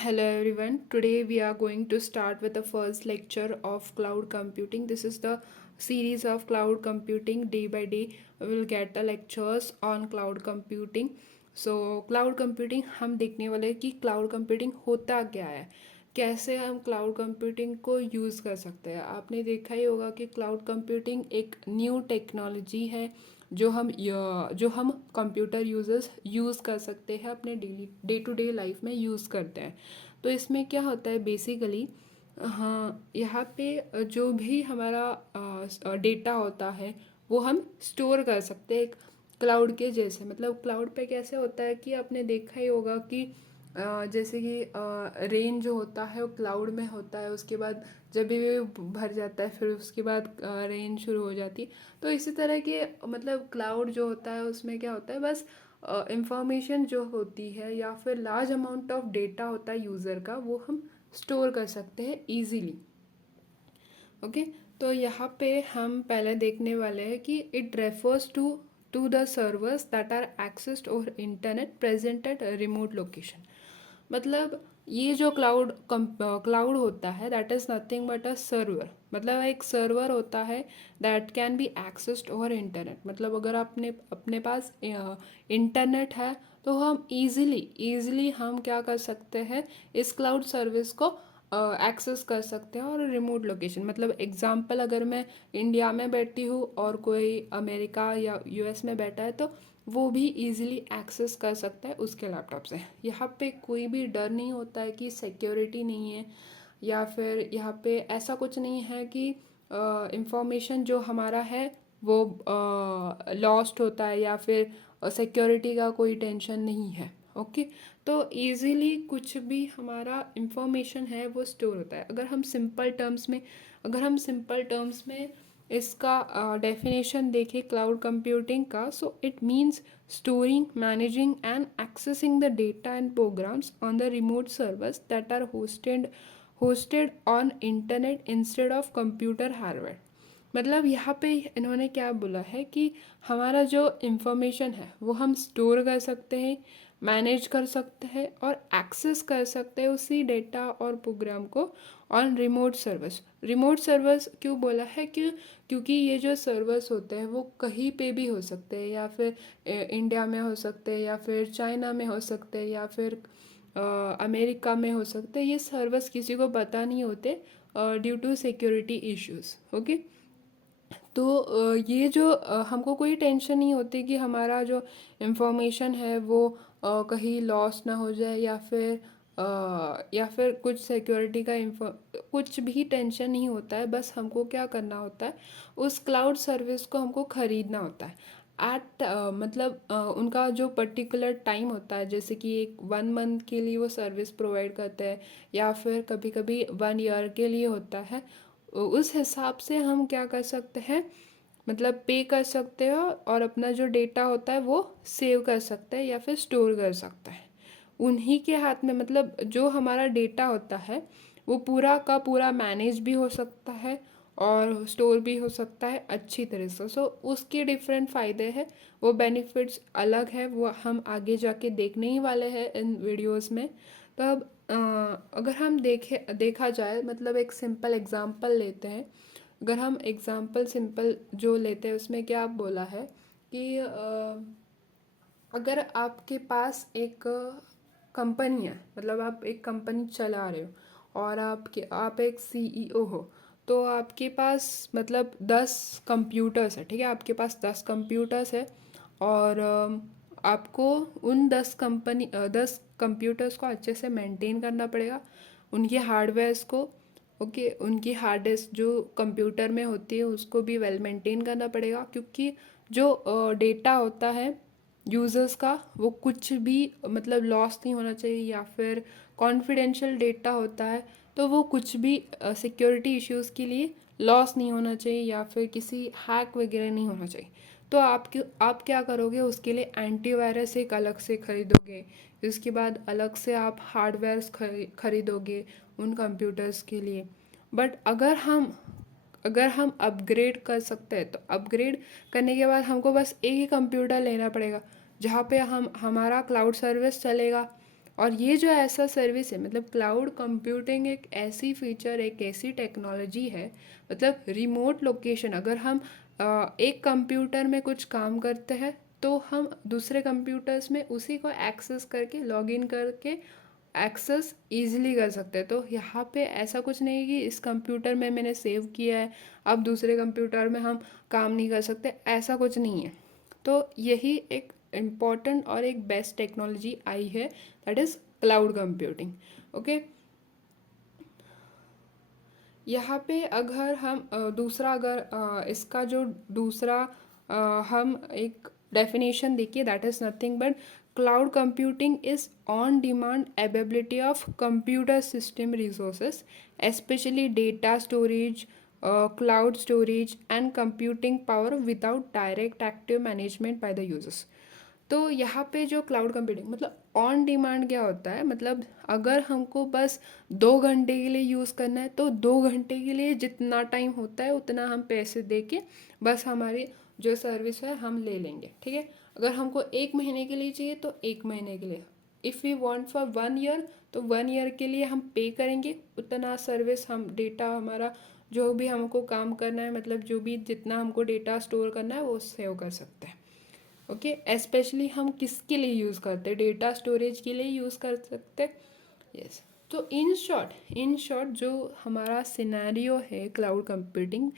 Hello everyone. Today we are going to start with the first lecture of cloud computing. This is the series of cloud computing. Day by day we will get the lectures on cloud computing. So cloud computing हम देखने वाले हैं कि cloud computing होता क्या है, कैसे हम क्लाउड कंप्यूटिंग को यूज़ कर सकते हैं। आपने देखा ही होगा कि क्लाउड कंप्यूटिंग एक न्यू टेक्नोलॉजी है जो हम कंप्यूटर यूज़र्स यूज़ कर सकते हैं, अपने daily day to day life में यूज़ करते हैं। तो इसमें क्या होता है बेसिकली, हाँ, यहाँ पे जो भी हमारा डेटा होता है वो हम स्टोर कर सकते हैं एक क्लाउड के जैसे। मतलब क्लाउड पे कैसे होता है कि आपने देखा ही होगा कि जैसे कि रेन जो होता है वो क्लाउड में होता है, उसके बाद जब भी भर जाता है फिर उसके बाद रेन शुरू हो जाती है। तो इसी तरह के मतलब क्लाउड जो होता है उसमें क्या होता है, बस इंफॉर्मेशन जो होती है या फिर लार्ज अमाउंट ऑफ डेटा होता है यूज़र का, वो हम स्टोर कर सकते हैं इजीली। ओके, तो यहाँ पे हम पहले देखने वाले हैं कि it refers to the servers that are accessed over internet present at remote location. मतलब ये जो क्लाउड होता है that is nothing but a server. मतलब एक सर्वर होता है that can be accessed over internet. मतलब अगर आपने अपने पास इंटरनेट है तो हम इजीली हम क्या कर सकते हैं, इस क्लाउड सर्विस को एक्सेस कर सकते हैं। और रिमोट लोकेशन मतलब एग्जांपल, अगर मैं इंडिया में बैठी हूँ और कोई अमेरिका या यूएस में बैठा है तो वो भी इजीली एक्सेस कर सकता है उसके लैपटॉप से। यहाँ पे कोई भी डर नहीं होता है कि सिक्योरिटी नहीं है, या फिर यहाँ पे ऐसा कुछ नहीं है कि इंफॉर्मेशन जो हमारा है वो लॉस्ट होता है, या फिर सिक्योरिटी का कोई टेंशन नहीं है। ओके, तो इजीली कुछ भी हमारा इंफॉर्मेशन है वो स्टोर होता है। अगर हम सिंपल टर्म्स में इसका डेफिनेशन देखें क्लाउड कंप्यूटिंग का, so it means storing, managing and accessing the data and programs on the remote servers that are hosted on internet instead of computer hardware। मतलब यहाँ पे इन्होंने क्या बोला है कि हमारा जो इंफॉर्मेशन है वो हम स्टोर कर सकते हैं, मैनेज कर सकते हैं और एक्सेस कर सकते हैं उसी डेटा और प्रोग्राम को ऑन रिमोट सर्वर्स क्यों बोला है क्योंकि ये जो सर्वर्स होते हैं वो कहीं पे भी हो सकते हैं, या फिर इंडिया में हो सकते हैं, या फिर चाइना में हो सकते हैं, या फिर अमेरिका में हो सकते हैं। ये सर्वर्स किसी को पता नहीं होते due to security issues. Okay, तो ये जो हमको कोई टेंशन नहीं होती कि हमारा जो इंफॉर्मेशन है वो कहीं लॉस ना हो जाए, या फिर कुछ सिक्योरिटी का कुछ भी टेंशन नहीं होता है। बस हमको क्या करना होता है, उस क्लाउड सर्विस को हमको ख़रीदना होता है एट मतलब उनका जो पर्टिकुलर टाइम होता है, जैसे कि एक 1 मंथ के लिए वो सर्विस प्रोवाइड करते हैं, या फिर कभी कभी 1 ईयर के लिए होता है। उस हिसाब से हम क्या कर सकते हैं, मतलब पे कर सकते हो और अपना जो डेटा होता है वो सेव कर सकते हैं या फिर स्टोर कर सकते हैं उन्हीं के हाथ में। मतलब जो हमारा डेटा होता है वो पूरा का पूरा मैनेज भी हो सकता है और स्टोर भी हो सकता है अच्छी तरह से। सो उसके डिफरेंट फ़ायदे हैं, वो बेनिफिट्स अलग है, वो हम आगे जाके देखने ही वाले हैं इन वीडियोस में। तो अब अगर हम देखा जाए, मतलब एक सिंपल एग्जांपल लेते हैं। अगर हम एग्जांपल सिंपल जो लेते हैं उसमें क्या बोला है कि अगर आपके पास एक कंपनी है, मतलब आप एक कंपनी चला रहे हो और आप एक सीईओ हो, तो आपके पास मतलब 10 कंप्यूटर्स है। ठीक है, आपके पास 10 कंप्यूटर्स है और आपको उन 10 कंप्यूटर्स को अच्छे से मेंटेन करना पड़ेगा, उनके हार्डवेयर्स को। ओके, उनकी हार्ड डिस्क जो कंप्यूटर में होती है उसको भी वेल मेंटेन करना पड़ेगा, क्योंकि जो डेटा होता है यूज़र्स का वो कुछ भी मतलब लॉस नहीं होना चाहिए, या फिर कॉन्फिडेंशियल डेटा होता है तो वो कुछ भी सिक्योरिटी इश्यूज़ के लिए लॉस नहीं होना चाहिए, या फिर किसी हैक वगैरह नहीं होना चाहिए। तो आप क्या करोगे, उसके लिए एंटीवायरस एक अलग से खरीदोगे, उसके बाद अलग से आप हार्डवेयर्स खरीदोगे उन कंप्यूटर्स के लिए। बट अगर हम अपग्रेड कर सकते हैं तो अपग्रेड करने के बाद हमको बस एक ही कंप्यूटर लेना पड़ेगा जहाँ पे हमारा क्लाउड सर्विस चलेगा। और ये जो ऐसा सर्विस है, मतलब क्लाउड कंप्यूटिंग एक ऐसी फीचर, एक ऐसी टेक्नोलॉजी है, मतलब रिमोट लोकेशन, अगर हम एक कंप्यूटर में कुछ काम करते हैं तो हम दूसरे कंप्यूटर्स में उसी को एक्सेस करके, लॉगिन करके एक्सेस ईजिली कर सकते हैं। तो यहाँ पे ऐसा कुछ नहीं कि इस कंप्यूटर में मैंने सेव किया है, अब दूसरे कंप्यूटर में हम काम नहीं कर सकते, ऐसा कुछ नहीं है। तो यही एक इम्पॉर्टेंट और एक बेस्ट टेक्नोलॉजी आई है, that is cloud computing. Okay, यहाँ पे अगर हम दूसरा, अगर इसका जो दूसरा हम एक डेफिनेशन देखिए, that is nothing but cloud computing is on demand availability of computer system resources, especially data storage, cloud storage and computing power without direct active management by the users। तो यहाँ पे जो क्लाउड कंप्यूटिंग, मतलब on demand क्या होता है, मतलब अगर हमको बस 2 घंटे के लिए यूज़ करना है तो 2 घंटे के लिए जितना टाइम होता है उतना हम पैसे दे के बस हमारी जो सर्विस है हम ले लेंगे, ठीक है। अगर हमको 1 महीने के लिए चाहिए तो 1 महीने के लिए, if we want for 1 year तो 1 ईयर के लिए हम पे करेंगे, उतना सर्विस हम, डेटा हमारा जो भी हमको काम करना है, मतलब जो भी जितना हमको डेटा स्टोर करना है वो सेव कर सकते हैं। ओके, स्पेशली हम किसके लिए यूज़ करते हैं, डेटा स्टोरेज के लिए यूज़ कर सकते हैं। यस, तो इन शॉर्ट जो हमारा सिनेरियो है cloud computing,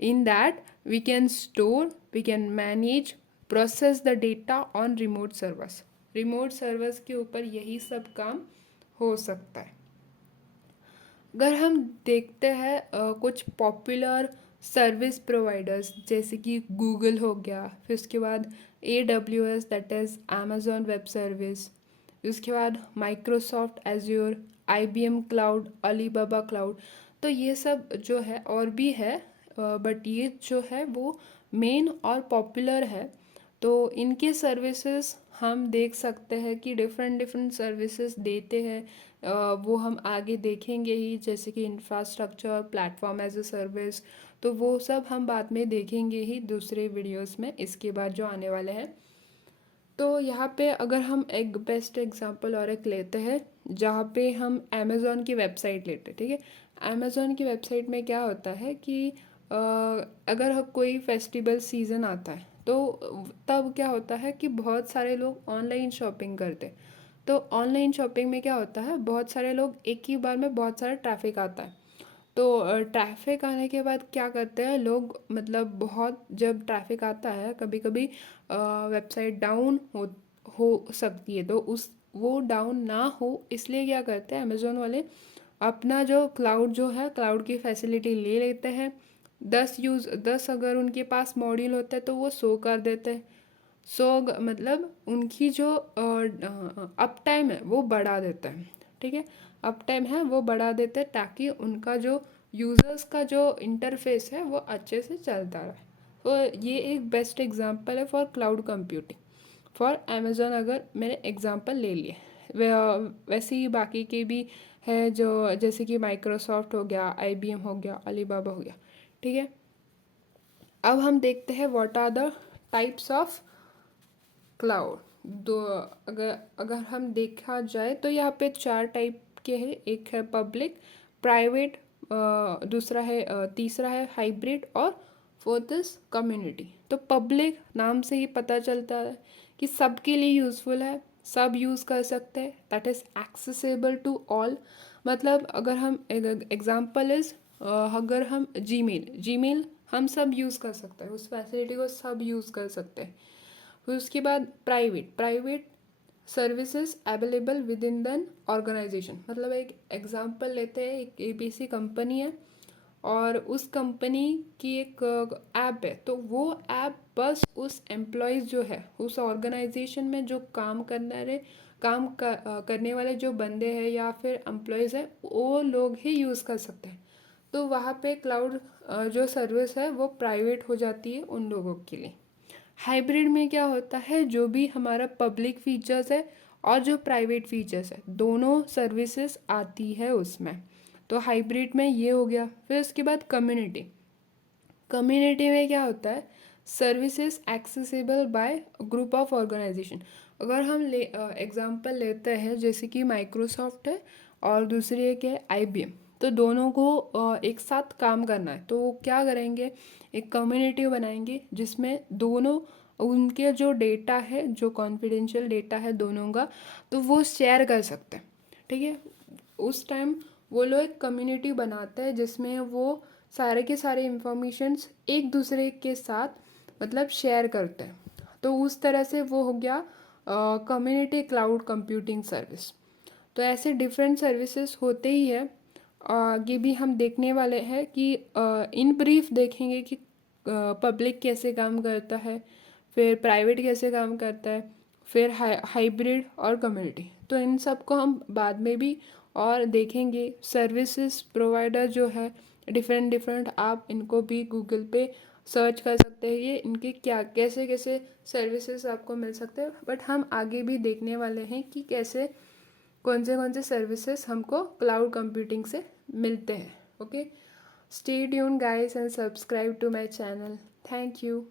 in that we can store, we can manage, process the data on remote servers के ऊपर यही सब काम हो सकता है। अगर हम देखते हैं कुछ पॉपुलर सर्विस प्रोवाइडर्स, जैसे कि गूगल हो गया, फिर उसके बाद AWS, that is Amazon web service, उसके बाद Microsoft azure, IBM cloud, Alibaba cloud, तो ये सब जो है और भी है, बट ये जो है वो मेन और पॉपुलर है। तो इनके सर्विसेज हम देख सकते हैं कि डिफरेंट डिफरेंट सर्विसेज देते हैं, वो हम आगे देखेंगे ही, जैसे कि infrastructure, platform as a service, तो वो सब हम बाद में देखेंगे ही दूसरे वीडियोस में इसके बाद जो आने वाले हैं। तो यहाँ पे अगर हम एक बेस्ट एग्जांपल और एक लेते हैं, जहाँ पे हम अमेज़ॉन की वेबसाइट लेते हैं, ठीक है। अमेज़ॉन की वेबसाइट में क्या होता है कि अगर कोई फेस्टिवल सीज़न आता है तो तब क्या होता है कि बहुत सारे लोग ऑनलाइन शॉपिंग करते हैं। तो ऑनलाइन शॉपिंग में क्या होता है, बहुत सारे लोग एक ही बार में, बहुत सारा ट्रैफिक आता है। तो ट्रैफिक आने के बाद क्या करते हैं लोग, मतलब बहुत जब ट्रैफिक आता है कभी कभी वेबसाइट डाउन हो सकती है, तो उस वो डाउन ना हो इसलिए क्या करते हैं अमेज़ोन वाले, अपना जो क्लाउड जो है, क्लाउड की फैसिलिटी ले लेते हैं। 10 अगर उनके पास मॉड्यूल होता है तो वो 100 कर देते हैं। मतलब उनकी जो अप टाइम है वो बढ़ा देता है, ठीक है। अप टाइम है वो बढ़ा देते हैं ताकि उनका जो यूज़र्स का जो इंटरफेस है वो अच्छे से चलता रहे। तो ये एक बेस्ट एग्जांपल है for cloud computing for Amazon, अगर मैंने एग्जांपल ले लिए। वैसे ही बाकी के भी है, जो जैसे कि माइक्रोसॉफ्ट हो गया, IBM हो गया, अलीबाबा हो गया, ठीक है। अब हम देखते हैं what are the types of cloud. दो, अगर अगर हम देखा जाए तो यहाँ पे 4 टाइप के हैं। एक है पब्लिक, प्राइवेट, दूसरा है तीसरा है हाइब्रिड, और फोर्थ इज कम्युनिटी। तो पब्लिक नाम से ही पता चलता है कि सबके लिए यूज़फुल है, सब यूज़ कर सकते हैं, that is accessible to all. मतलब अगर हम एग्जांपल इज़, अगर हम जीमेल हम सब यूज़ कर सकते हैं, उस फैसिलिटी को सब यूज़ कर सकते हैं। फिर उसके बाद private services available within than organization. मतलब एक एग्जांपल लेते हैं, एक ABC कंपनी है और उस कंपनी की एक ऐप है, तो वो ऐप बस उस एम्प्लॉयज़ जो है उस ऑर्गेनाइजेशन में जो करने वाले जो बंदे हैं या फिर एम्प्लॉयज़ है, वो लोग ही यूज़ कर सकते हैं। तो वहाँ पे क्लाउड जो सर्विस है वो प्राइवेट हो जाती है उन लोगों के लिए। हाइब्रिड में क्या होता है, जो भी हमारा पब्लिक फीचर्स है और जो प्राइवेट फीचर्स है दोनों सर्विसेज आती है उसमें। तो हाइब्रिड में ये हो गया। फिर उसके बाद कम्युनिटी में क्या होता है, services accessible by group of organization. अगर हम एग्जांपल लेते हैं, जैसे कि माइक्रोसॉफ्ट है और दूसरी एक है IBM, तो दोनों को एक साथ काम करना है, तो वो क्या करेंगे, एक कम्युनिटी बनाएंगे जिसमें दोनों उनके जो डेटा है, जो कॉन्फिडेंशियल डेटा है दोनों का, तो वो शेयर कर सकते हैं। ठीक है, उस टाइम वो लोग एक कम्युनिटी बनाते हैं जिसमें वो सारे के सारे इंफॉर्मेशंस एक दूसरे के साथ मतलब शेयर करते हैं। तो उस तरह से वो हो गया कम्युनिटी क्लाउड कंप्यूटिंग सर्विस। तो ऐसे डिफरेंट सर्विसेज होते ही है। आगे भी हम देखने वाले हैं कि इन ब्रीफ देखेंगे कि पब्लिक कैसे काम करता है, फिर प्राइवेट कैसे काम करता है, फिर हाइब्रिड और कम्युनिटी। तो इन सब को हम बाद में भी और देखेंगे। सर्विसेज प्रोवाइडर जो है डिफरेंट डिफरेंट, आप इनको भी गूगल पे सर्च कर सकते हैं, ये इनके क्या कैसे कैसे सर्विसेज आपको मिल सकते हैं। बट हम आगे भी देखने वाले हैं कि कैसे कौन से सर्विसेज हमको क्लाउड कंप्यूटिंग से मिलते हैं। Okay, stay tune guys and subscribe to my channel. Thank you.